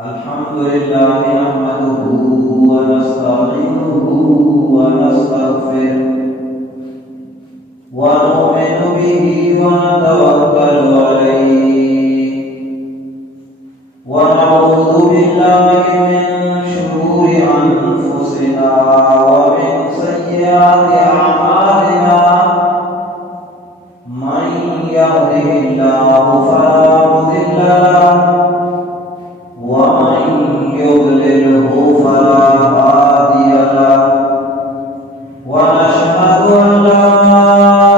الحمدللہ نحمده ونستعینه ونستغفره ونؤمن به ونتوکل علیہ ونعوذ باللہ من شرور انفسنا ومن سیئات اعمالنا من يهده الله فلا مضل له ومن يضلله فلا هادي له ونشهد أن لا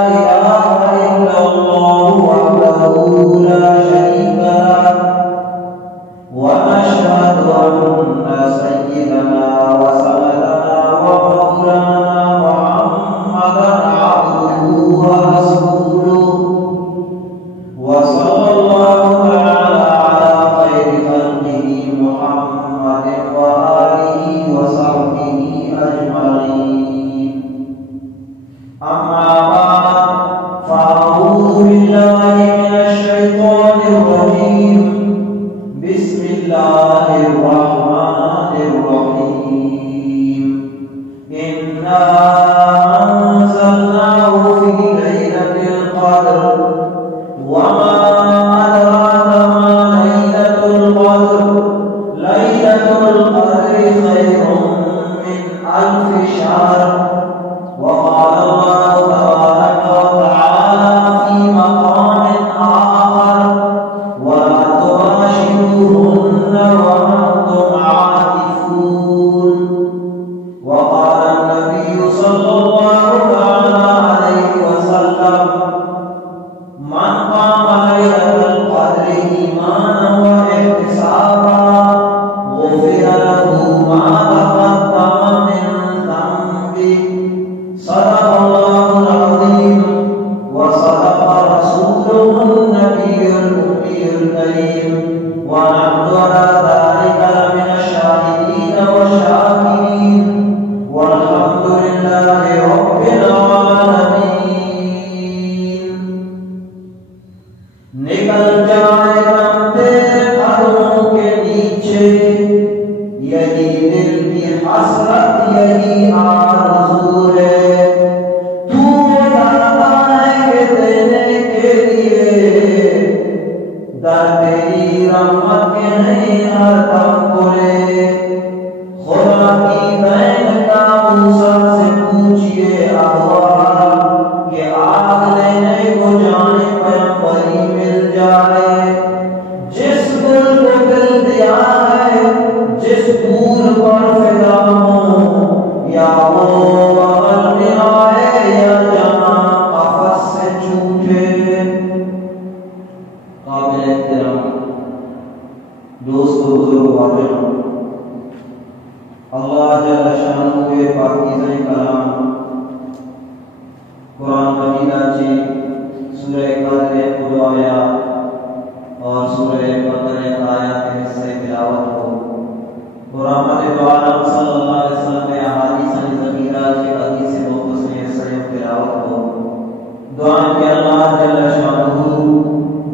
إله إلا الله وحده لا شريك له ونشهد أن سيدنا وسندنا ومولانا محمدا عبده ورسوله وصلى الله تعالى على خير خلقه محمد وآله وصحبه أجمعين أما بعد فأعوذ بالله من الشيطان الرجيم بسم الله الرحمن الرحيم إنا أنزلناه في ليلة القدر وما أدراك ما ليلة القدر ليلة القدر خير من ألف شهر وقال الله تبارك وتعالى في مقام آخر ولا تباشروهن وأنتم عاكفون وقال النبي صلى الله عليه وسلم من قام ليلة القدر إيمانا واحتسابا غفر له ما تقدم من ذنبه صدق الله العظيم وصدق رسوله النبي الأمي الكريم ونحن على ذلك من الشاهدين والشاكرين والحمد لله رب العالمين نکل جائے ہم تیرے قدموں کے نیچے یہی دل کی حسرت یہی آرزو ہے تو بتاتا ہے کہ دینے کے لیے در تیری رحمت کے نہیں ہر دم کھلے خدا کی بین کا موسیٰ سے پوچھئے احوال کہ آگ لینے کو جانے پیغمبری مل جائے جس گل کو دل دیا ہے جس پھول پر فدا ہوں یا وہ بغل میں آئے یا جہاں قفص سے چھوٹے قابل احترام دوست و بزرگ واجب اللہ جل شانہ کے پاکیزہ کلام قرآن مجید چی سورہ قدر خود آیات اور سورہ قدر آیات کے حصے تلاوت ہو قرآن مجید عالم صلی اللہ علیہ وسلم کے احادیث ذخیرہ کے حدیث مقدس میں حصے تلاوت ہو دعا کہ اللہ جل شانہ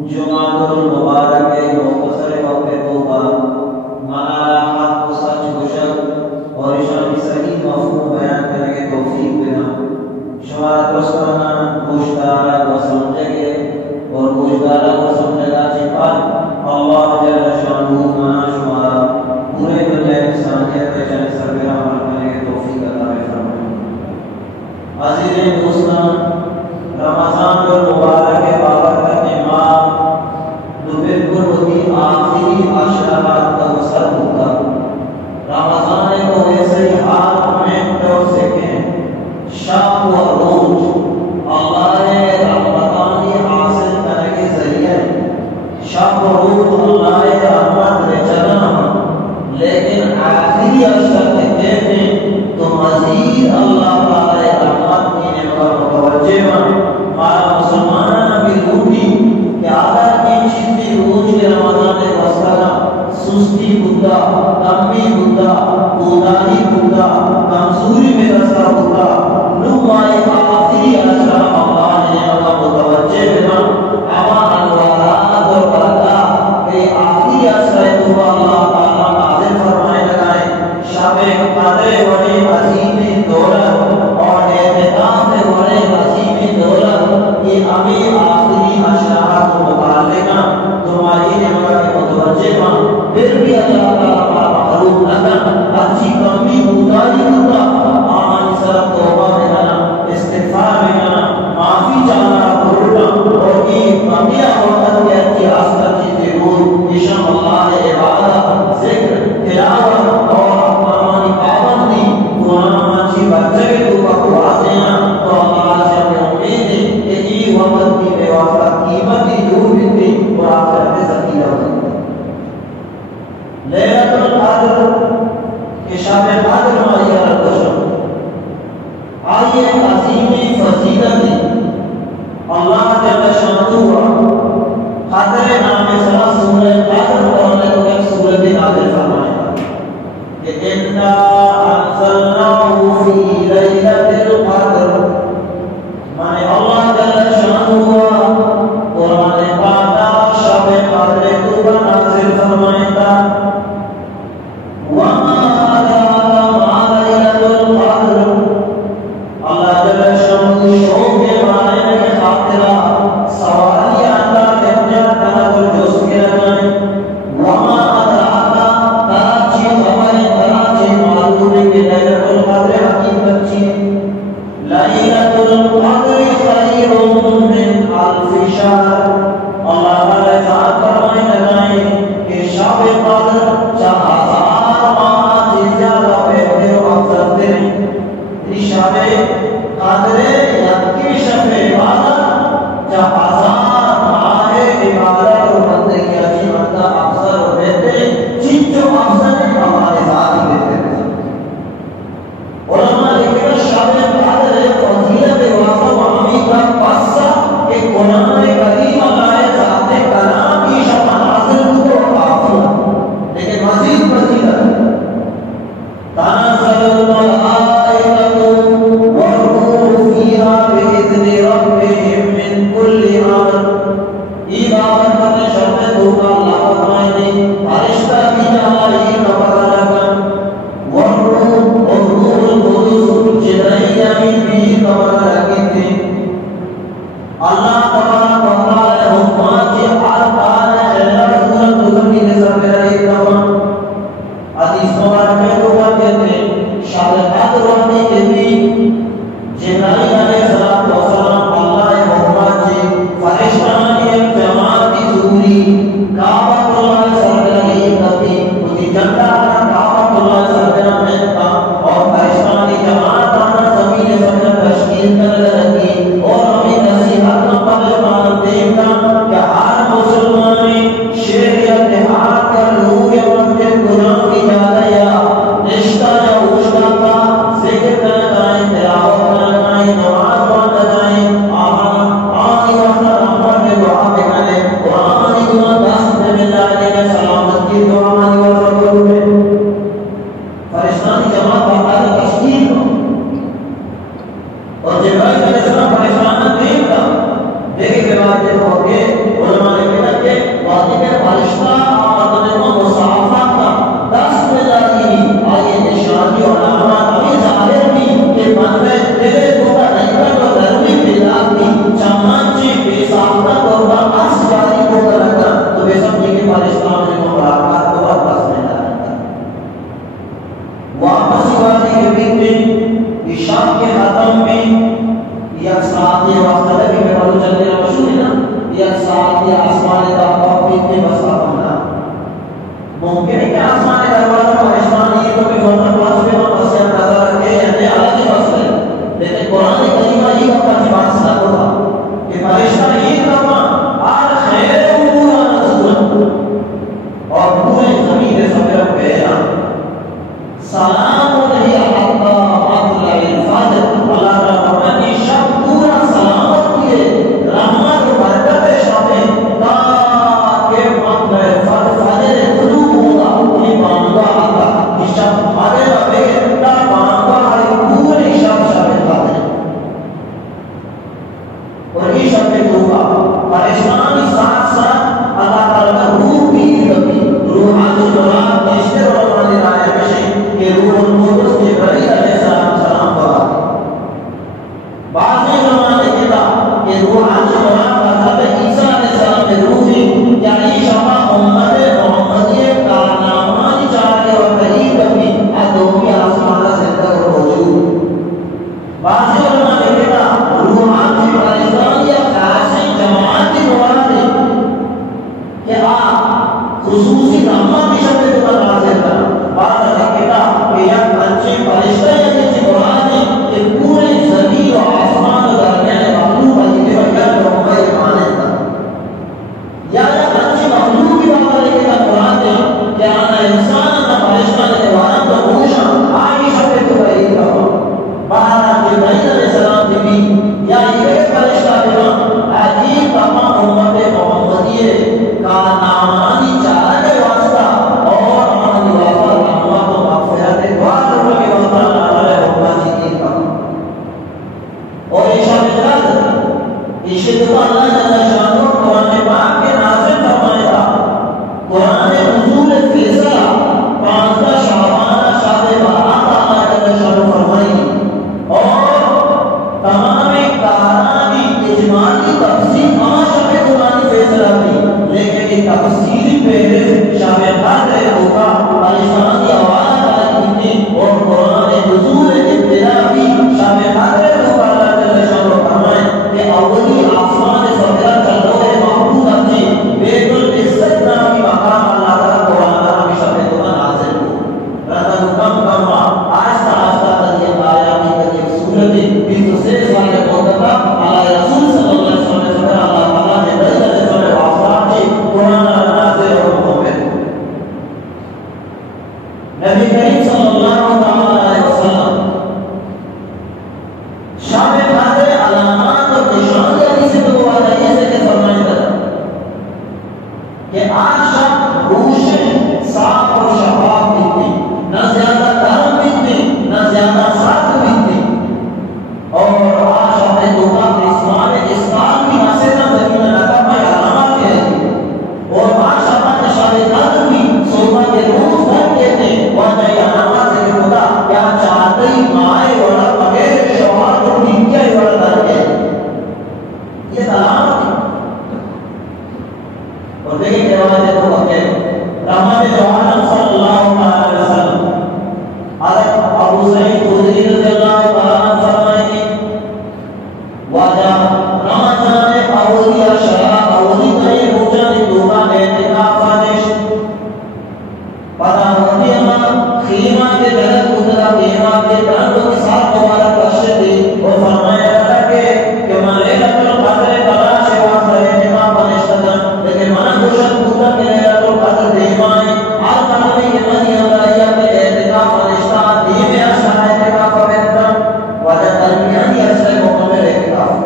جمعۃ المبارک کے مختصر وقت کو پر مناراحت کو سچ کو شک اور اشان صحیح مفہوم بیان کرنے کے توفیق دینا شمار دوستانہ گوشدارہ کو سمجھے گے اور گوشدارہ کو سمجھے گا چپال اللہ جل شانہ منا شمارا پورے ملے انسانیت کے چلے سرگرہ عمل کرنے کے توفیق عطا فرمائے عزیز دوستان رمضان المبارک کے بابرکت ماہ نومبر ہوتی آخری عشرات کا وسط ہوتا رمضان کو ایسے ہی ہاتھ میں اور سکیں شب و روز اللہ نے رحمتانی حاصل کرنے کے ذریعے شب و روز اللہ نے رحمت میں چلنا لیکن آخری عشر کے میں تو مزید اللہ تعالی رحمت کی نعمت متوجہ ہمارا مسلمانہ بھی روٹی کہ اگر این چیزی روز کے رمضان وسطہ سستی بودھا کمی بودھا بودھانی بودھا کمزوری میں رسا بودھا نمائے آخری عشر اللہ نے متوجہ بنا اما انوارات اور نام سنا سورہ قدر اور نے تو ایک سورت نازل فرمایا کہ انا انزلناه فی لیلۃ القدر، مانے اللہ جل شانہ قرآن پاک شب قدر کو نازل فرمایا. وما ادراک ما لیلۃ القدر، اللہ جل شانہ شوق کے بارے میں خاطرہ سوال یہ آتا ہے کہ تنقل جوز کے لگائیں. وما ادراک تراچی خبر تراچی معلوم ہے کہ لیلۃ القدر حقیقت چی لیلۃ القدر خیر من الف شہر. اللہ تعالی ذات فرمائے لگائیں کہ شب قدر 4000 ماہ سے زیادہ بہتر و افضل ترین. شب قدر یکی شب عبادت 4000 ماہ عبادت اور بندگی کی بندہ افضل و بہتر چیز جو افضل ہے ہمارے ذات ہی بہتر ہے. علماء لکھتے ہیں شب قدر فضیلت واسطہ وہاں کا پاسا کہ قرآن کریم اللہ ذات کلام کی شب نازل کو کافی لیکن مزید فضیلت تنزل الملائکۃ والروح فیہا بإذن ربہم من کل امر. عبادت کرنے شب تو اللہ فرمائے فرشتہ بھی جہاں خبر رکھن والروح اور روح القدس جبرائیل امین بھی خبر رکھیں تھے. اللہ تبارک و تعالی حکمات کے ارکان اللہ سورۃ القدر کی نظر میں رہے تمام حدیث مبارک میں تو کہتے ہیں شب قدر ہونے کے بھی جبرائیل علیہ السلام اللہ حکمات کے فرشتوں کی ایک جماعت کی ضروری کعبۃ اللہ سرگرمی کرتی اسی جنتا کعبۃ اللہ سرگرمی کا اور فرشتوں کی جماعت آنا زمین سمجھ تشکیل کر لگی اور ہمیں نصیحت پہلوان دیکھتا کہ ہر مسلمان شریعت دیہات کا لوگ مسجد قرآن کی جاتا یا رشتہ یا اشتہ کا ذکر کرائیں تلاوت کرائیں نماز پڑھائیں آنی وقت رحمت میں دعا بکھانے قرآن دعا دست میں ملائے گا سلامت کی دعا آنی وقت رکھو میں فرشتانی جماعت باقاعدہ تشکیل کو اور جبرائیل علیہ السلام فرشتانہ دیکھتا دیکھے کے بعد دیکھو کہ علماء نے کہا کہ واقعی میں فرشتہ آمدن و مصافات کا دست میں جاتی آئیے نشانی اور علامات ابھی ظاہر بھی کہ من میں دلے دوتا نہیں کر تو درمی بلاد بھی چمانچی بے ساختہ اور بس جاری کو کرتا تو بے سمجھے کہ فرشتہ نے مراقات کو واپس میں جاتا واپس والی کے بیچ عشاء کے ختم میں یا ساتھ یہ واسطہ ہے کہ میں بڑھو چلنے کا مشہور ہے نا یا ساتھ یہ آسمان دعوات بیتنے بس آپنا ممکن ہے کہ آسمان دعوات اور آسمان یہ تو کہ گھرنا پاس میں ہم بس یا نظر رکھے یا نئے الگ ہی بس ہے لیکن قرآن کریمہ یہ وقت کی بات سنا ہوگا کہ فرشتہ یہ کرنا آج خیر پورا نزول اور پورے زمین سفر پہلا سلام علیہ حقا عطلع الفاظر اللہ رحمانی شب پورا سلامت کیے رحمت و برکت شبیں تاکہ مقبر فاجر قلوب ہوگا انہیں بانگا آتا اس شب مارے ربے تا بانگا آئی پوری شب شب قادر اور یہ شب ہوگا فرشتانی ساتھ ساتھ اللہ تعالیٰ روح بھی ربی روحات و مراد نشتر اور مالی رائے مشہی کہ روح القدس جبرائیل علیہ السلام پر بعض علماء نے کہا کہ روح مراد حضرت عیسیٰ علیہ السلام میں روح تھی یا عیشہ امت محمدی کارنامہ چاہتے اور قریب اپنی ادومی آسمانہ زندہ اور موجود. بعض علماء نے کہا روحات کی پاکستان یا خاصی جماعت کی مراد ہے کہ آپ خصوصی رحمت کی شکل کو نازل کرنا. بعض نے کہا کہ یہ اچھے فرشتہ یا کسی مراد ہے کہ پورے زمین و آسمان و درمیان مخلوق علی وجہ محمد ایمان ہے یا اچھی مخلوق کی بات کرنے کا مراد ہے کہ آنا انسان نہ فرشتہ نے وارد و روشا آئی شکل تو بھائی کرو باہر جبرائیل علیہ السلام بھی یا یہ فرشتہ بھی عجیب تمام امت محمدی نامانی چارہ کے واسطہ اور ہماری واسطہ رحمت و مغفرت دعا کرنے کے واسطہ اللہ تعالی حکم جیتی کا اور اشارت اشارت اللہ جل شانہ قرآن پاک کے نازل فرمائے گا قرآن نزول فیصلہ 15 شعبان شاد بارات اللہ جل شانہ فرمائی اور تمام کارانی اجمالی تفصیل شب قرآن فیصلہ دی لیکن یہ تفصیلی پہلے شب قدر ہوگا علیشان کی آواز آئی اور قرآن نزول ابتدا بھی شب قدر ہوگا اللہ جل شانہ فرمائے کہ اولی آسمان سفیدہ چلوے محبوب اپنی بیت العزت نامی مقام اللہ تعالی قرآن نامی شب قرآن نازل ہو رضا کم کم آہستہ آہستہ تک آیا کی ایک صورت 26 والے موقع علی رسول صلی اللہ علیہ وسلم اللہ تعالی نے درجہ سورہ واسطہ کی قرآن نازل ہو گئے نبی کریم صلی اللہ علیہ وسلم شب قدر علامات اور نشانیاں سے تو واضح سے فرمایا گیا کہ آج شب روشن صاف اور شفاف بھی نہ زیادہ گرم بھی نہ زیادہ سرد بھی اور آج اپنے دعا اسمان اسلام کی ناسینا زمین نقب میں علامات ہے اور آج اپنے شب قدر بھی صبح کے روز بھر کہتے واجہ علامات سے خدا کیا چاہتے ہی مائے وڑا بغیر شوہر اور بیٹیا ہی وڑا در ہے یہ علامات ہے اور دیکھیں کہ واجہ تو بکے رحمت جوانم صلی اللہ علیہ وسلم حضرت ابو سعید خدری رضی اللہ تعالیٰ فرمائے واجہ رمضان اولی اشرا اولی ترین روزہ دوبا اعتکاف آدش پتہ ہوتی ہم خیمہ کے جگہ اترا خیمہ کے درندوں کے ساتھ مبارک بخش دی اور فرمایا تھا کہ من لیلۃ القدر تلاش واسطہ اعتکاف نشتن لیکن من گوشت بوتا کہ لیلۃ القدر دیمائے ہر کامے کے منی اللہ کے اعتکاف نشتہ دیم اشرا اعتکاف بہتر واجہ درمیانی اشرا مکمل اعتکاف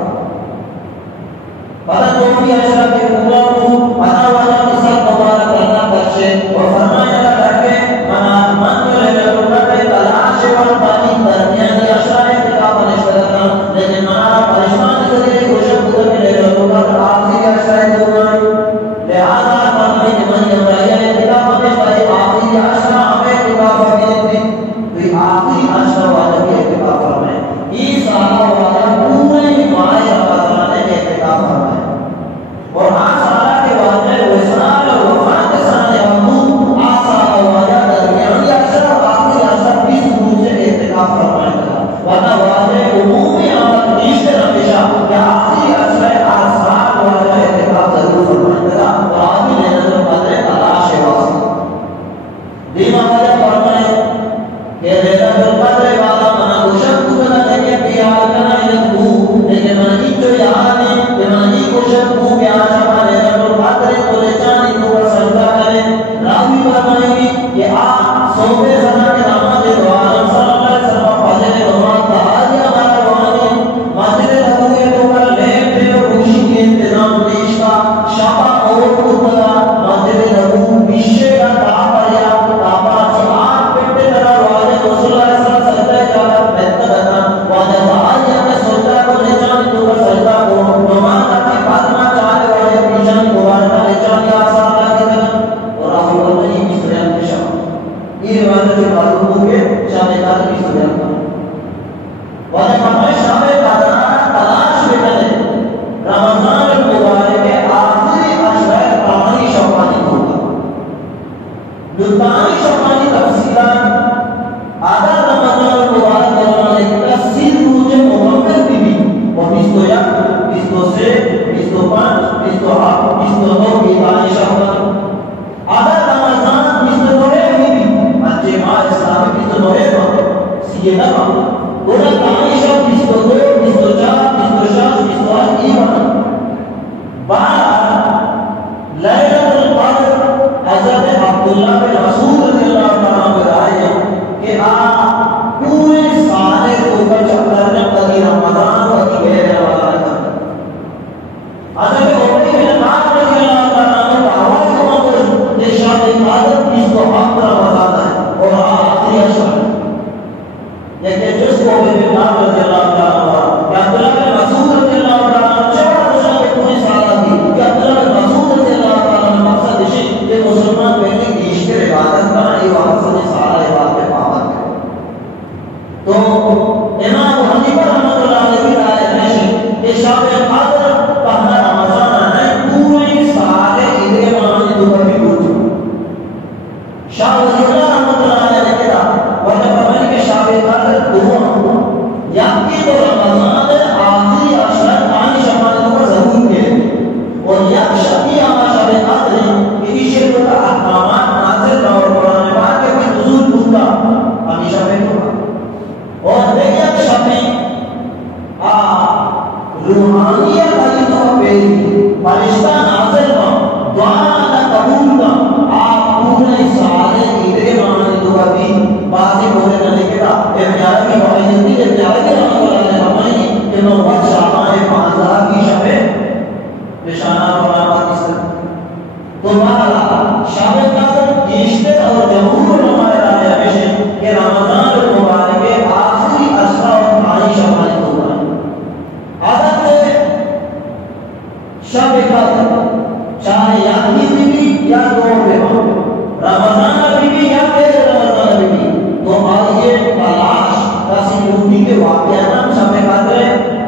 پتہ جو بھی اشرا کے پورا ہوں پتہ واجہ کے ساتھ مبارک کرنا بخشے اور فرمایا تھا کہ من لیلۃ القدر تلاش واسطہ درمیانی اشرا اعتکاف نشتہ لیکن منا پریشان کرے گوشت بوتا کہ لیلۃ القدر آخری اشرا اعتکاف لہذا فرمائی کہ من اللہ اعتکاف نشتہ آخری اشرا ہمیں اعتکاف کرتے تو آخری اشرا واجہ کے اعتکاف فرمائے یہ سارا واجہ پورے ماہ رمضان میں اعتکاف فرمائے اور آج سارا کے واجہ وصال اور وفات کے سانے محمود آج سارا واجہ درمیانی اشرا آخری اشرا 20 روز سے اعتکاف فرمائے گا ورنہ واجہ عمومی عمل نیشتے ہمیشہ کہ آخری اشرا آسان واجہ اعتکاف ضرور فرمائے گا اور آخری لیلۃ القدر تلاش واسطہ دیمہ واجہ فرمائے کہ لیلۃ القدر والا منا گوشت بوتا لیکن بیال کنا انتو لیکن منی جو یہاں کہ منی گوشت بو کہ آج اپنا لیلۃ القدر کو لے جانی تو کا سجدہ کرے راوی فرمائے گی کہ آپ صوبے زنا کے نامہ دے دوارم صلی اللہ علیہ وسلم فضل نماز تحاجی ہمارا روانی مسجد نبوی تو کر لیپ دے اور روشی کے انتظام دیش کا شاپا اور کتلا مسجد نبوی بیشے کا تاپریا تاپا چی آن پٹے ترہ واجہ رسول اللہ علیہ وسلم سجدہ جاتا بہتر دھنا واجہ تحاجی ہمیں سجدہ کو لے جانی تو کر سجدہ کو نماز اپنی فاطمہ چاہے واجہ پیشان مبارکہ لے جانی آسان اللہ کی طرح اور آخر اللہ کی سریان کے شاہ یہ روایت جو معلوم ہو گئے شاہ قدر کی سریان کا واجہ فرمائے شاہ قدر تلاش میں کرے رمضان المبارک کے آخری اشرا تمانی شعبانی ہوگا لطانی شعبانی تفصیلات آدھا رمضان المبارک کرنے کا 30 روز مکمل بھی اور 21 23 25 27 29 کی دانی شعبان آدھا رمضان 29 بھی اچھے ماہ اسلامی 29 سیدہ گوڑا دانی شعب 22 24 25 26 27 بارہ لیلۃ القدر حضرت عبداللہ بن مسعود رضی اللہ تعالیٰ عنہ رائے کہ آپ پورے سالے کو پر چکر میں قدی رمضان و قدی غیر رمضان حضرت عمر بن الخطاب رضی اللہ تعالیٰ عنہ دعوت قبول کا آپ پورے سارے ادھر ماننے دو ابھی بازی بولے نہ لکھتا اختیار کی معینتی اختیار کی رحمت اللہ فرمائیں کہ نو وقت شاہاں پانزہ کی شبے نشانہ فرمات اس تو مالا شب قدر گیشتے اور جمہور ہمارے رائے ہمیشہ کہ رمضان المبارک کے آخری عشرہ اور بھائی شمالی تو عادت ہے شب قدر چاہے یاد کی بھی یا دو رمضان بھی یا غیر رمضان بھی تو آئیے تلاش کسی مفتی کے واقعات شب قدر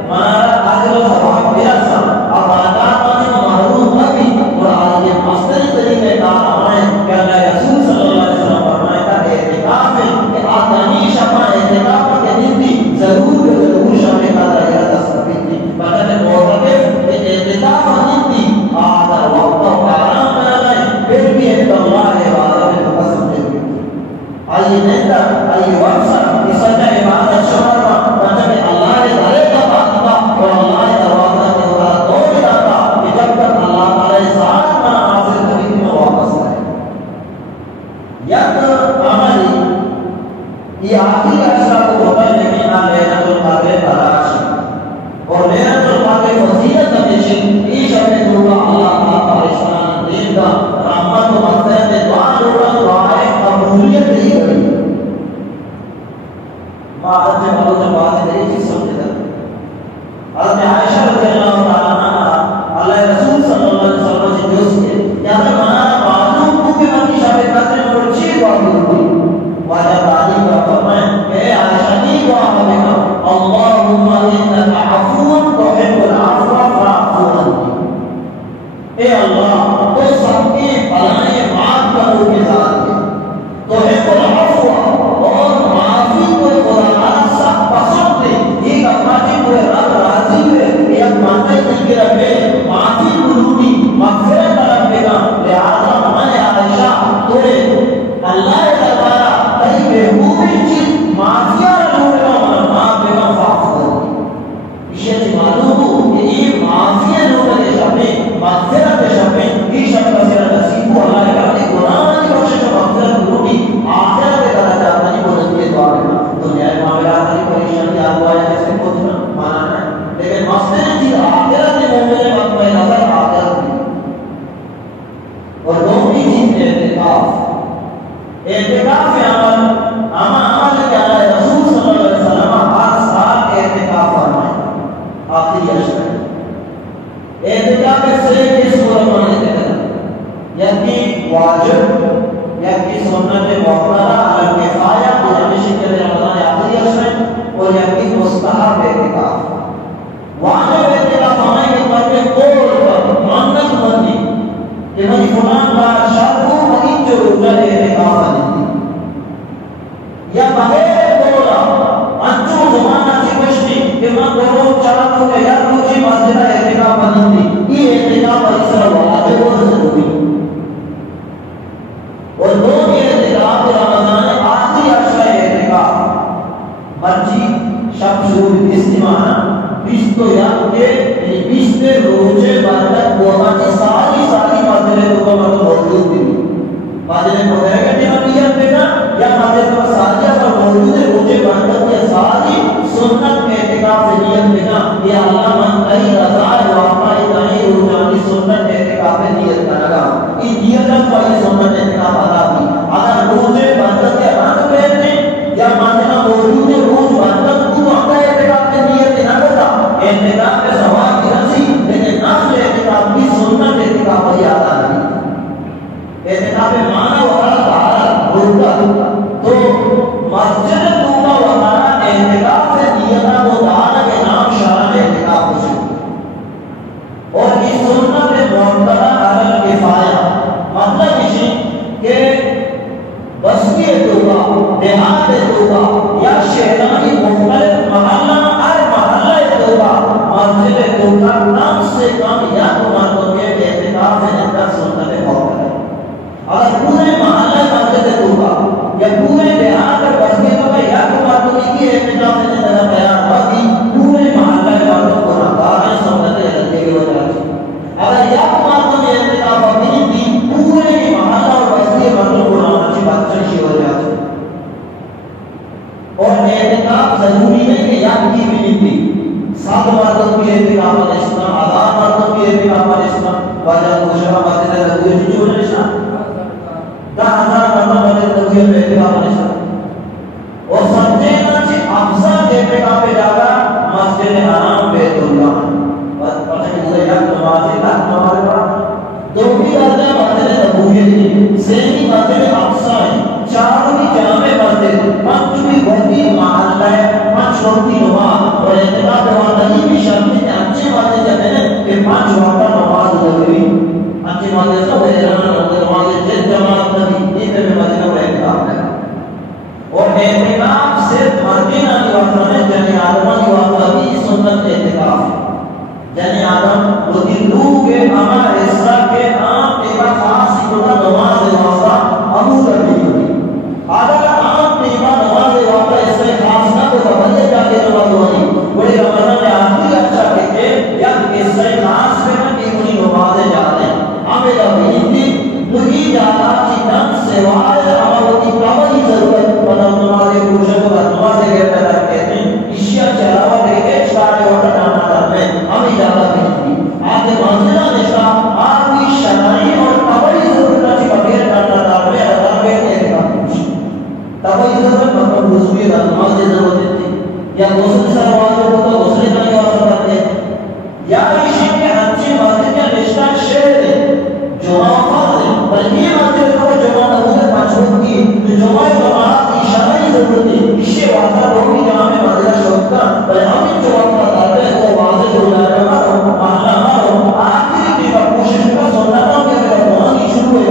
منارہ اجر و ثواب بیرسا اب برکات آنے محروم نبی اور آئیے مستری طریقے کار ہمیں کہ اللہ رسول صلی اللہ علیہ وسلم فرمائے کا اعتقاف ہے کہ آتانی شفا اعتقاف کے دن بھی ضرور شب قدر یا تصویر تھی بلکہ معتقف کہ اعتقاف دن بھی آدھا وقت و آرام کرنا ہے پھر بھی ایک اللہ عبادت میں قسم دے گی آئیے نیتا آئیے ورسا اس کا عبادت شمار کا بلکہ اللہ نے دھرے کا باتتا اور اللہ دروازہ کے دوارا دوڑ جاتا کہ جب تک اللہ تعالی ساتھ منا حاصل خرید میں واپس آئے یک عملی یہ آخری عشرہ کو ہوتا ہے لیکن لیلۃ القدر تلاش اور لیلۃ القدر فضیلت ہمیشہ ایش میں دعا اللہ تعالی پریشان دین کا رحمت و مغفرت دعا لوٹا دعائے قبولیت نہیں ہوئی حضرت مولانا بات ہے چیز سمجھ تک حضرت عائشہ رضی اللہ تعالی عنہ اللہ رسول صلی اللہ علیہ وسلم سے دوست کے یا تو منا معلوم کو کہ من کی شب قدر میں بڑی چیز بات ہوئی واجہ تعلیم کا فرمائے کہ عائشہ کی دعا ہمیں اللهم انك عفو تحب العفو فاعف عني اے اللہ تو سب کی بلائیں معاف کرو کے ذات ہے تحب العفو اور معافی کو قرآن سب پسند ہے ایک اپنی کوئی رب راضی ہے ایک مانتے دل کے رکھے معافی قلوبی مغفرت رکھے گا لہذا ہمارے عائشہ توڑے اللہ دربارہ کئی بہترین چیز معافیہ رکھے گا معاف بے معاف اسے معلوم ہو کہ یہ معافیہ لوگوں کے شبیں مغفرت کے شبیں یہ شب کا سیرہ نصیب کو اللہ نے کہا قرآن کی بخشش و مغفرت قلوبی آخرت کے درجات نہیں بلندی دعا کرنا دنیا معاملات کی پریشانی آگوایا جیسے خود مانا ہے لیکن مسئلہ چیز آخرت کے مومن وقت میں نظر آخرت کی اور دوسری چیز اعتقاف عمل عمل کے اللہ رسول صلی اللہ علیہ وسلم ہر سال اعتقاف فرمائے آخری اشرا اعتقاف سے کس صورت میں اعتقاف یکی واجب یکی سنت مؤکدہ علی کفایہ یعنی شکل رمضان آخری اشرا اور یکی مستحب اعتقاف واجب اعتقاف ہمیں کہ پڑھے قول پر منت بندی کہ میں فلان کا شرط کو وہی جو روزہ اعتقاف نہیں یا بغیر بولا انچو زمانہ کی مشتی کہ میں بولو چاہتوں کہ یا روچی مسجد اعتقاف نہیں تھی یہ اعتقاف اسرا واجب اور ضروری اور دو اعتقاف رمضان آخری عشرہ اعتقاف مرجی شب شروع استمانا بیس تو یاد کے بیس کے روزے برکت بولا کی ساری مسجد کو موجود تھی مسجد مدرکہ کی مقیت دینا یا مسجد پر سالیہ پر موجود ہے روزے برکت کی ساری سنت کے اعتقاف سے نیت دینا یا اللہ من کئی رضا وعفا اتنی روزانی سنت اعتقاف سے نیت کرنا یہ نیت پر یہ سنت اعتقاف ادا کی اگر روزے برکت کے رنگ پہننے یا مسجد موجود ہے روز برکت کو اپنا اعتقاف سے نیت دینا کرتا اعتقاف کے ثواب کی رسی لیکن نفل اعتقاف کی سنت اعتقاف پر ادا نہیں اعتقاف معنی وغیرہ تعالی روکا تو مسجد توبہ وغیرہ اعتقاف سے نیتہ کو تعالی کے نام شرح اعتقاف ہو سکتی اور اس سنت مؤکدہ علی کفایہ مطلب اسی کہ بستی توبہ دیہات توبہ یا شہرانی مختلف محلہ ہر محلہ توبہ مسجد توبہ کم سے کم یا مرتبہ کے اعتقاف سے اندر سنت مؤکدہ اگر پورے محلہ مسجد توبہ یا پورے دیہات بستی توبہ یا مرتبہ کی اعتقاف سے اندر بیان ہوگی پورے محلہ مسجد کو رکھا ہے سنت اعتقاف اگر یا مرتبہ اعتقاف ہوگی پورے سیمی مسجد اقصا ہے، چارویں جامع مسجد، پنچویں بڑی محلہ ہے، پانچ وقتی نماز اور اعتقاد والی بھی شامل ہے۔ اچھے مسجد کہتے ہیں کہ 5 وقت نماز ضروری، اچھے مسجد سب نماز جس جماعت نبی یہ میں مسجد کا اعتقاد ہے۔ اور اعتقاد صرف مردین کی وقت ہے، جنی آدم کی وقت بھی سنت اعتقاد ہے۔ جنی آدم وہ دلو کے عمل حصہ کے عام ایک خاص سکتا نماز واسطہ ابو کرنی ہوگی۔ اگر عام ایک نماز واسطہ اس سے خاص نہ تو بھلے جا کے نماز ہوگی، بڑے رمضان میں آخری اچھا کہتے یا اس سے خاص میں نہ کہ انہیں نمازیں جاتے ہیں ہمیں کبھی ہندی وہی جاتا کہ نم سوائے ہماری کبھی ضرورت بنا نمازیں پوچھیں تو نمازیں گئے رکھتے ہیں اشیاء چلاوہ دے کے چکارے وقت جانا چاہتے ہیں ہمیں جاتا بھی آگے منزلہ نشا آگی شنائی اور کبھی ضرورت کی بغیر کرنا چاہتے ہیں اللہ کے لیے کبھی ضرورت مطلب رسولی نمازیں ضرورت تھی یا دوسری سروازوں کو تو دوسری جانے واسطہ کرتے ہیں یا اسی کے اچھی مسجد کا رشتہ شہر ہے جمعہ فرض ہے پر یہ مسجد کو جمعہ نبوت پچھوٹ کی تو جمعہ جماعت کی شرعی ضرورت ہے اس کے واسطہ لوگ بھی جمعہ میں مسجد شوقتا پر ہم ان جو وقت بتاتے ہیں وہ واضح ہو جائے گا محلہ مارو آخری ٹیپا کوشش کا سنتوں کے میرا بہت ہی شروع ہوئے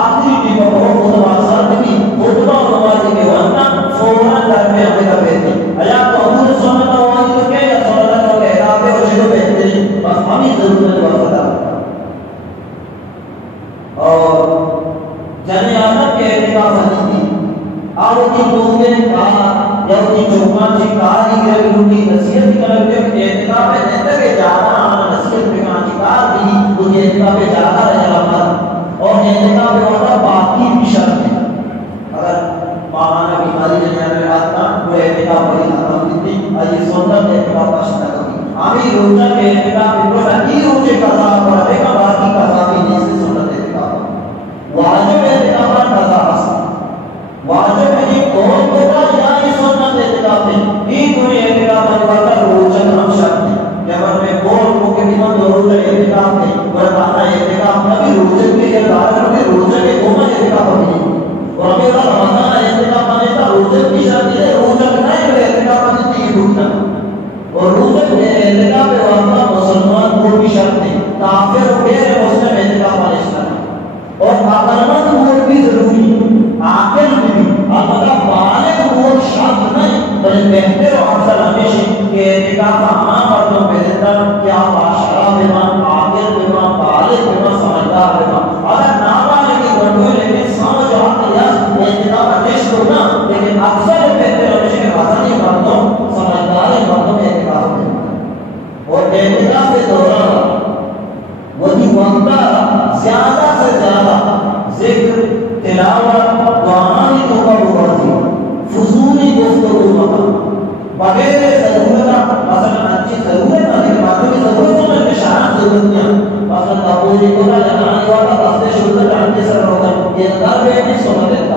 آخری ٹیپا بہت متواصل بھی خطبہ نمازی کے وقت فوراً درمے ہمیں کا بیتی یا تو حضور سنت نمازی تو کیا یا سنت کو کہتا ہے اور شروع بہتری بس ہمیں ضرورت وقت اور جنی آدم کے اعتقاد حدیثی آو کی دوگے کہا یا کی چوکان چی کاری گرے لوٹی نصیحت کی کرتے ہیں اعتقاد میں نہتا کہ جانا آنا نصیحت بکان چی کار بھی وہ اعتقاد میں جانا رہ جانا اور اعتقاد میں وقت باقی بھی شرط ہے اگر ماہانا بیماری جنیان میں آتا وہ اعتقاد بڑی ختم دیتی آجی سنت اعتقاد پاشتہ کرتی ہمیں روچہ کے اعتقاد میں کوئی روچے قضا پڑھا دے گا باقی قضا بھی نہیں سے سنت اعتقاد واجب اعتقاد قضا حسن واجب ہے کہ کون ہوگا یا یہ سنت اعتقاد ہے یہ کوئی اعتقاد بنواتا روچہ ہم شرط ہے جب میں کون کو کہ دیمان روچہ اعتقاد ہے بردانا اعتقاد نبی روچہ کے لیے دارہ میں روچہ کے دونہ اعتقاد ہوئی اور ہمیں رمضان اعتقاد بنیتا روچہ کی شرط ہے روچہ نہیں ہوئے اعتقاد بنیتی یہ روچہ اور روزہ کے اعتقاد پہ واسطہ مسلمان کو بھی شرط ہے کافر غیر مسلم اعتقاد والے شرط ہے اور عقلمند امور بھی ضروری عاقل بھی البتہ بالغ امور شرط نہیں بلکہ بہتر اور افضل ہمیشہ کہ اعتقاد عام مردوں پہ دیتا کیا بادشاہ بمان عاقل بمان بالغ بمان سمجھدار بمان اگر نابالغ کی گھٹوئی لیکن سمجھ و عقل یا اعتقاد اٹیش ہونا لیکن اکثر بہتر ہمیشہ کہ وطنی مردوں سمجھدار مردوں میں اور اعتقاد کے دوران وہی وقتہ زیادہ سے زیادہ ذکر تلاوت دعانی تو کا بڑھتی فضولی گفتگو مطلب بغیر ضرورت مثلا اچھی ضرورت نہ لیکن باتوں کی ضرورت میں نشانات ضرورت نہیں مثلا تابوری کو لگانے والا دستے شدہ جانتے سر ہوتا ہے یہ اندر میں نہیں سمجھ دیتا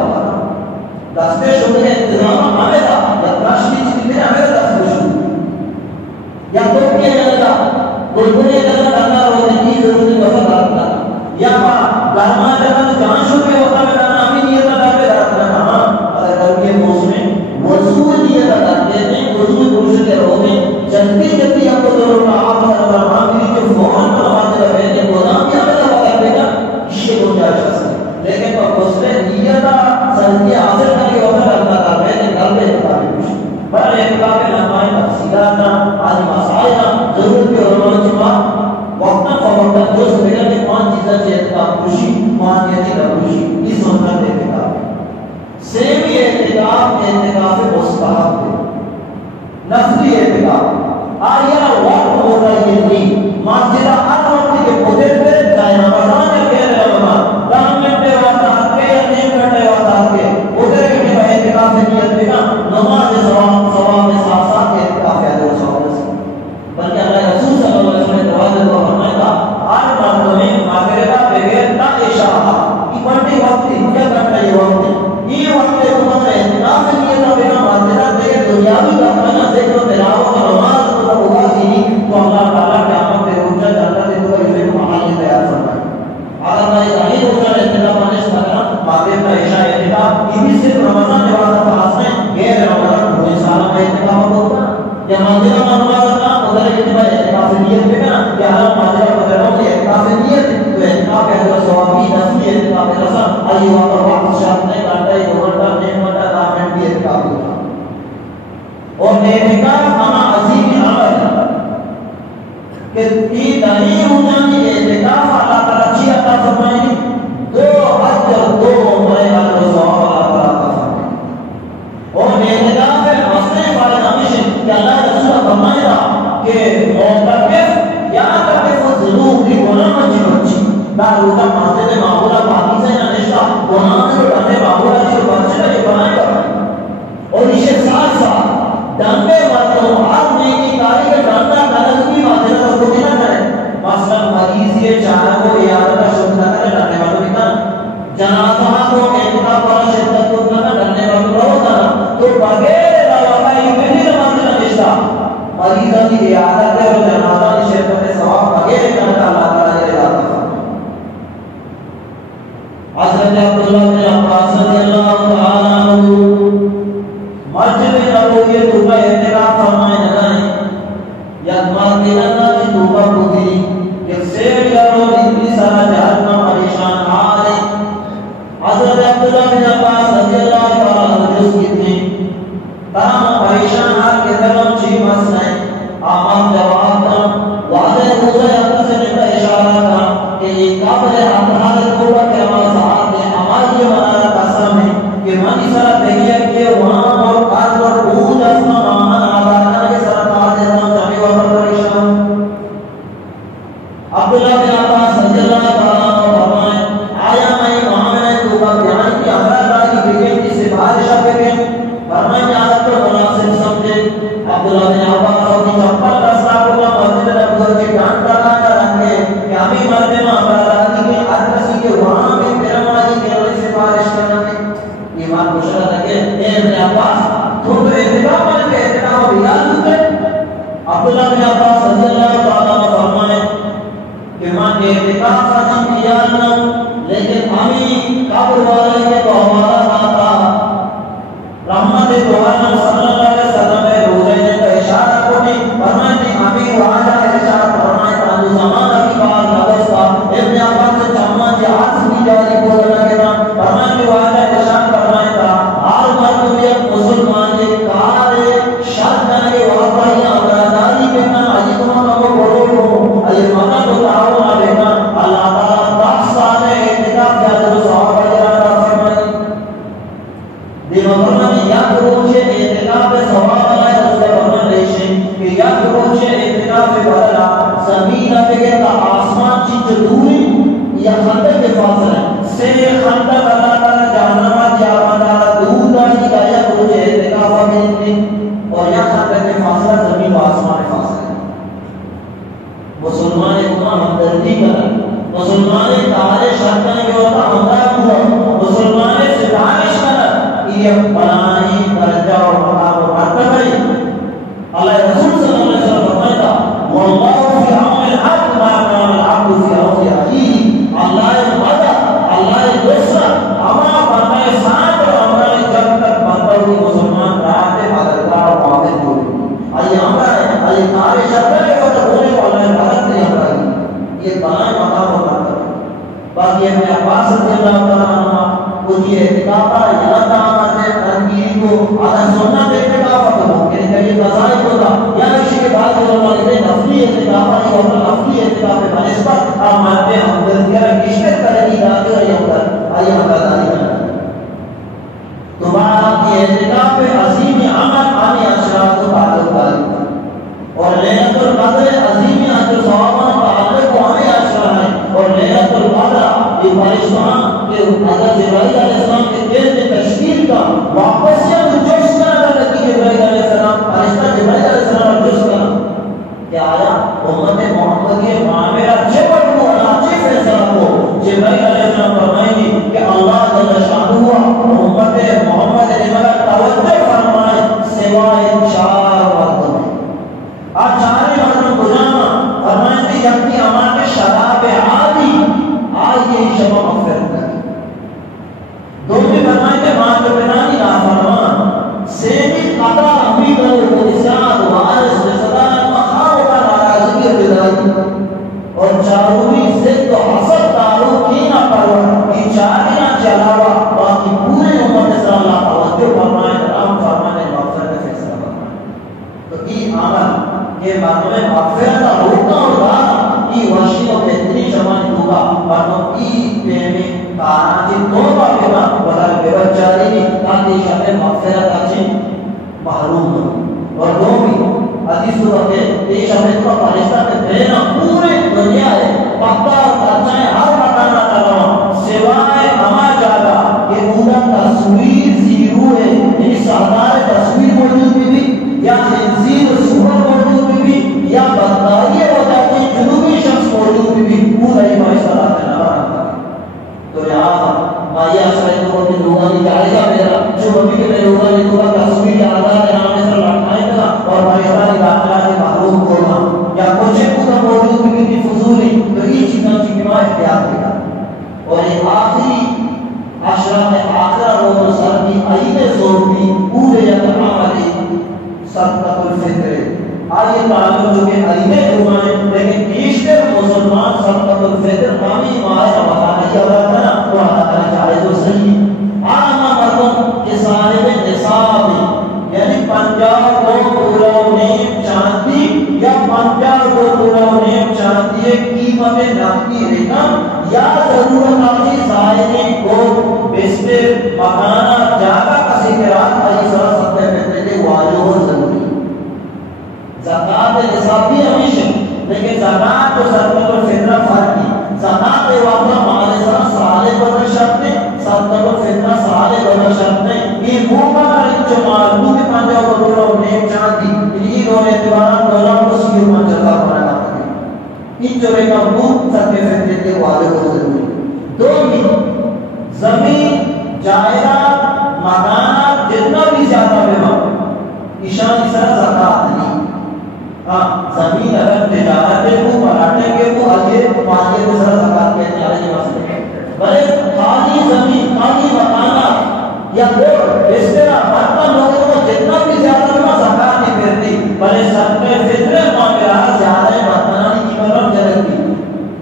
دستے شدہ انتظام ہمیں تھا یا تراشی چیز میں ہمیں دستے شدہ یا تو کیا جاتا بلبلے جاتا کرنا ہوتا ہے یہ ضروری وقت آتا یا گرما جاتا تو جان شکر ہوتا ہے بتانا ہمیں نہیں ہوتا ہے رکھنا ہاں اگر کر کے موسم وضوع نہیں ہوتا کہتے ہیں وضوع پوچھ کے رہو میں جلدی جلدی آپ کو ضرور آپ کا ہماری جو فوراً نماز رہے ہیں گودام بھی ہمیں دعا کر دے گا یہ کو کیا شخص لیکن پر اس میں نیتا سنتی حاصل کر کے وقت اللہ کا رہے ہیں گل میں بتا بھی پر اعتقاد میں لمبائی تفصیلات آج مسائل ضرورت بھی علماء جمعہ وقتا فوقتا جو سبیلہ کے 5 چیزیں سے اعتقاد خوشی مانیتی خوشی یہ سنت اعتقاد سیمی اعتقاد اعتقاد مستحب ہے نفلی اعتقاد آیا وقت ہوتا یہ نہیں مسجدہ ہر وقت کے خودر پہ جائے رمضان کے کہہ رہے علماء 10 گھنٹے وقت آتے یا 3 گھنٹے وقت آتے خودر کے بھی اعتقاد سے نیت دینا نماز ثواب کے ساتھ ساتھ اعتقاد ہے اور ثواب سے بلکہ اللہ رسول صلی اللہ علیہ وسلم نے دعا فرمایا تھا آج مردوں میں مغربہ بغیر نہ عشاء یہ بڑی وقت کیا کرنا یہ وقت یہ وقت ہے تمہارا اعتقاد سے نیت دینا مسجدہ عشاء اعتکاف یہ صرف رمضان کے بعد خاص نہیں، غیر رمضان کوئی سال میں اعتکاف ہوتا ہے یا ماضرہ نماز کا ادھر اعتکاف نیت پہ نا کہ حرام ماضرہ بدر ہو گیا اعتکاف نیت تو اعتکاف ہے تو ثوابی نفلی اعتکاف رسم ایو اور وقت شرط نہیں کرتا ہے 2 گھنٹہ 3 گھنٹہ 10 منٹ بھی اعتکاف ہوتا اور اعتکاف ہمارا عظیم عمل ہے کہ یہ دلیل ہو جاتی ہے اعتکاف اللہ تعالیٰ اچھی عطا فرمائے گی 2 اجر 2 عمرے اجر ثواب اللہ تعالیٰ عطا فرمائے اور اعتکاف ہے مسئلے والے ہمیشہ کہ اللہ رسول فرمائے گا کہ معتکف یا تکف ذنوب کی گناہ مچی بچی داروتا مسجد معمولہ باقی سے نشتہ گناہ سے ڈھنے معمولہ جو بچے کا یہ بنائے گا اور اسے ساتھ ساتھ ڈنڈے باتوں آج نیکی کاری کے ڈنڈا غلط بھی باتیں تو کو بھی نہ کریں مثلا مریض یہ چاہنا کو عیادت کا شکر نہ کرے ڈنڈے باتوں بھی نہ جنازہ کو اعتکاف والا شدت کو نہ ڈنڈے باتوں رہو نہ تو بغیر دعویٰ یہ بھی نماز نشتہ مریضوں کی عیادت ہے اور جنازہ کی شرکت ثواب بغیر کرتا اللہ تعالیٰ نے عطا فرمائے حضرت عبداللہ بن عباس رضی اللہ تعالیٰ عنہ مسجد نبوی توبہ اعتکاف فرمائے نگائیں یادمات دینا کی توبہ بودی کہ سیر یارو اتنی سارا جہنم پریشان آلے حضرت عبداللہ بن عباس رضی اللہ تعالیٰ عنہ جس کتنی تمام پریشان آل کے درم چی مسئلیں آمان جواب دم واضح روزہ اپنا سے جب اشارہ تھا کہ یہ قابل حضرت توبہ کے عمل صاحب نے ہماری یہ منارہ قسم ہے کہ منی سارا دیکھئے کہ وہاں اور قرض اور بوجھ اپنا مامان آبادان کے ساتھ آج اتنا چاہی وقت پریشان عبداللہ بن عباس رضی اللہ تعالیٰ عنہ فرمائیں آیا میں وہاں میں نے توبہ بیان کی اللہ کی بگن کی سفارشہ بگن فرمائیں کہ آج تو مناسب سمجھے عبداللہ بن عباس اپنی چپل رسا کو مسجد نبوی کے ڈانٹ لگا کر رکھے کہ ہمیں مرد میں عبداللہ کی ہر کسی کے وہاں میں پیرمانی کے لیے سفارش کرنا ہے ایمان مشرہ لگے اے ابن عباس تم تو اعتکاف میں کے اعتکاف بیان ہوتے عبداللہ بن عباس رضی اللہ تعالیٰ عنہ فرمائے کہ من اعتکاف ساتھی بیان نہ لیکن ہمیں قبر والے کے تو ہمارا آتا رحمت دوارن صلی اللہ علیہ وسلم نے روزے نے تو اشارہ کو نہیں فرمائے کہ ہمیں وہاں جا اشارہ فرمائے تانو زمانہ کی بات نبستا ابن عباس سے چمہ جہاز بھی جاری بولنا کے نام فرمائے کہ وہاں جا اشارہ فرمائے تھا آر مرد بھی مسلمان کے کارے شرط کے واقعی امراداری کے نام آئی تمہاں کو بڑھو لوں آئی مدد و تعاون آلینا اللہ تعالیٰ 10 سال اعتکاف کیا جو صحابہ جرانا فرمائے دیمہ یاد روچے اعتکاف ثواب اللہ رسول فرمان ریشن کہ یاد روچے اعتکاف بدلا زمین بگتا آسمان چیز دوری یا خندق کے فاصلہ سے خندق اللہ تعالیٰ جہنمات یا بندارہ دور داری کا یاد روچے اعتکاف بگتنی اور یا خندق کے فاصلہ زمین و آسمان فاصلہ مسلمان اکمہ ہمدردی کرن مسلمان تعالی شرطن کے ہوتا ہمدار ہوا مسلمان ستائش کرن یہ بنانی درجہ اور مقام و مرتبہ اللہ رسول صلی اللہ علیہ وسلم فرماتا واللہ فی عون العبد ما کان العبد فی عون اخیہ اللہ مدد اللہ نصرت ہمارا بندہ ساتھ اور ہمارا جب تک بندہ ہوئی مسلمان راہ کے مددگار و معاون ہوئی آئیے ہمارا آئیے کارے شرطہ کے وقت ہونے کو اللہ مدد نہیں ہماری یہ بنائے مقام و مرتبہ باقی ابن عباس رضی اللہ تعالیٰ عنہ کچھ اعتکافہ یا تعامل تنگیری کو آدھا سننا اعتکافہ کرو یعنی کہ یہ قضائی ہوتا یا اسی کے بعد علماء نفلی اعتکافہ ہی ہوتا نفلی اعتکافہ بنسبت آپ مانتے ہیں ہم دلگیرہ کشمت کرنی داتے رہی ہوتا آئیے ہم قضائی کرنا تو بعد آپ کی اعتکاف عظیم عمل آنے اشراف کو تعلق داری اور لیلت القدر عظیم اجر ثوابان تعلق کو ہمیں اشراف ہے اور لیلت القدر یہ فرشتہ کہ حضرت جبرائیل علیہ السلام کے دل میں تشکیل کا واپس یا تو جوش کرنا لگی جبرائیل علیہ السلام فرشتہ جبرائیل علیہ السلام جوش کرنا کہ آیا امت محمد کے معاملہ جبر کو اور اچھے فیصلہ کو جبرائیل علیہ السلام فرمائیں گے کہ اللہ آتی دو باقینا بطار بے بچاری کی تاکہ شب مغفرت اچھی محروم ہو اور دو بھی حدیث تو رکھے ایک شب کا پاکستان میں دینا پورے دنیا ہے پکا اچھائیں ہر مکانہ تلوان سوائے ہما جاگا کہ اونا تصویر زیرو ہے یعنی سہدار تصویر موجود بھی یا خنزیر سور موجود بھی یا بدکاری ہو جاتی جنوبی شخص موجود بھی پورا ہی معاشرہ تنوان تو لہذا مائی آسرائی کو اپنی لوگانی جائزہ میرا جو ابھی کے میں لوگانی تو تصویر آزاد ہے ہمیں سر لٹھائیں گا اور معاشرہ داخلہ سے معلوم کرنا یا کچھ پورا موجود بھی کی فضولی تو یہ چیزیں چیزیں اختیار کیا اور ایک آخری عشرہ میں آخرہ روز و سر کی عید زور بھی پورے یقین عملی صدقۃ الفطر آج یہ تعلق جو کہ عید جمعہ ہے لیکن بیشتر مسلمان صدقۃ الفطر پانی ماہ رمضان کی ادا کرنا تو ادا کرنا چاہے تو صحیح عامہ مردم کے صاحب نصاب یعنی 50 کروڑ چاندی یا 50 کروڑ چاندی قیمت نقدی رقم یا ضرورت آتی زائرین کو بستر مکانہ جاگہ کسی کے رات آئی سر سکتے پہلے واجب اور ضروری زکاة نصاب بھی ہمیشہ لیکن زکاة تو صدقۃ الفطر فرق کی زکاة واقعہ مال سر سالے بدر شرط نہیں صدقۃ الفطر سالے بدر شرط نہیں یہ موقع کریں جو معلوم بھی 50 کروڑ نیک چاندی یہ دون اعتبارات دولار کو سیر من جگہ بنا کریں ان جو ایک ابود صدقہ فطر کے واجب اور ضروری دو بھی زمین جائرات مکانات جتنا بھی زیادہ بیمہ اشان سر زکاة نہیں زمین اگر تجارت ہے وہ پراٹھے کے وہ اجیر پانی کو سر زکاة کہتے ہیں یہ مسئلے بلے خالی زمین خالی مکانات یا گوڑ اس طرح برتن لوگوں کو جتنا بھی زیادہ میں زکاة نہیں پھرتی بلے صدقہ فطر معاملات زیادہ برتنانی کی مطلب جلتی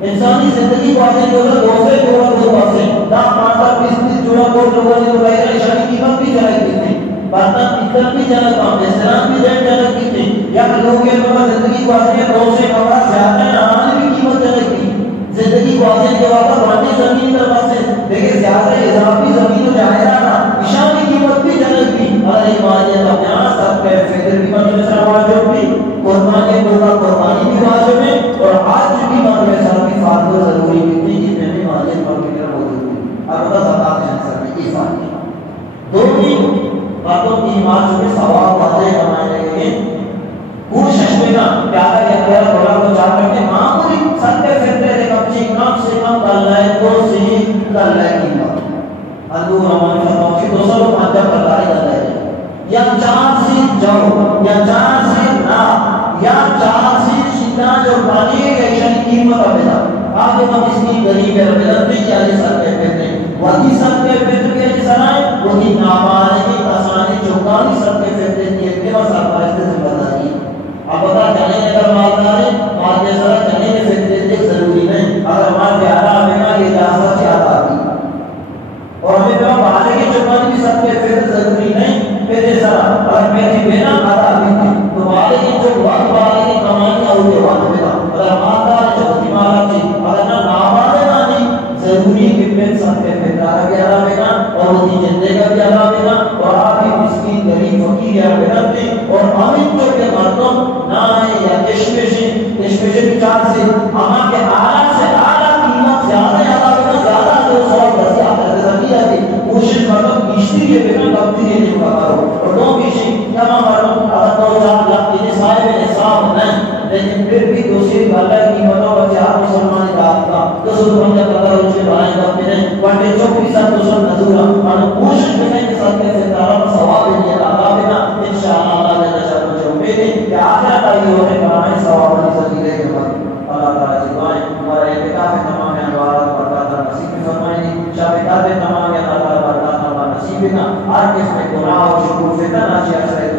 انسانی زندگی کو آتے جو ہے دو سے جوڑا دو پاسے دا 5-20 جوڑا کوڑ لوگوں نے تو بہر اشانی قیمت بھی جلتی تھی برتن اتنا بھی جلد کام اسلام بھی جلد کی تھی یا لوگ کے لوگ زندگی کو آتے ہیں دو سے کمرہ زیادہ نامانے بھی قیمت جلد کی زندگی کو آتے ہیں کہ وقت بڑھنے زمین در پاسے لیکن زیادہ اضافی زمین و جائرہ نا اشان کی قیمت بھی جلد کی اگر ایک واجب اپنے آن سب کا فطر بھی مجھے سر واجب بھی قربان کے پورا قربانی بھی واجب ہے اور آج بھی مجھے سر بھی فاتح ضروری بھی تھی کہ میں بھی واجب پر فکر موجود ہوں اب بتا زکاة جن سر میں کی فاتح دو بھی باتوں کی ایمان جو ثواب واضح کمائے لگے ہیں وہ ششمنا پیادہ یا پیار بڑا کو چاہ کرتے معمولی صدقہ فطر ایک اپنی کم سے کم کر لائے دو سے کر لائے کی بات اندور ہمانی فرماؤں کی دو سالوں پانچہ پر لائی کر لائے یا چار سے جو یا چار سے نا یا چار سے شکنا جو پانی ہے ایشانی قیمت آبیدہ آگے ہم اس کی غریب ہے ربیدت بھی کیا جی صدقہ فطر وہی صدقہ فطر کے جسر آئے وہی نامانے کی تسانی چوکانی صدقہ فطر کی اتباع سرپائز کے ذمہ داری اب بتا جانے اگر مالدار ہے مال کے سر جانے کے فطر دیکھ ضروری نہیں اگر مال پیارا ہمیں کا یہ اجازت سے آتا بھی اور ہمیں پیارا بہانے کی چوکانی بھی صدقہ فطر ضروری نہیں پھر جیسا اگر پیسی بینا آتا بھی تھی تو بہانے کی جو وقت بہانے کی کمانی آؤ کے وقت میں اگر مالدار ہے جو دیمارا چیز اگر نہ نامانے نانی ضروری کتنے صدقہ فطر بھی آرہا ہوگا اور وہ دی جندے کا بھی آرہا ہوگا اور آپ ہی مسکین غریب فقیر یا بناتے اور امین جو کے مردم نہ آئے یا کشمشی کی چار سے اما کے آلہ سے آلہ قیمت زیادہ آلہ زیادہ جو سوال بسی آتا ہے زمین آتی کوشش مردم بیشتی کے بنا کبتی کے لیے کرو اور دو بیشتی کما مردم اگر 2000 لاکھ کے صاحب نصاب نہیں لیکن پھر بھی دوسری بھلا قیمتوں بچے آپ مسلمان کا تو سو بندہ قدر ہو چکے بھائی کا اپنے وانٹے چوکی ساتھ دوسرا نظورا اور کوشش کرنے کے ساتھ کیسے تارا ثواب ہے یہ اللہ بنا انشاءاللہ اللہ نے نشاط مجھے امید ہے کہ آخرت آئی ہونے بنائے ثواب علی سبیلے کے بعد اللہ تعالیٰ سے دعائیں ہمارا اعتقاف تمام انوارات برکات نصیب فرمائیں شابقات تمام اللہ تعالیٰ برکات نصیب کا ہر کس میں گناہ اور شکر فتن اچھی اثر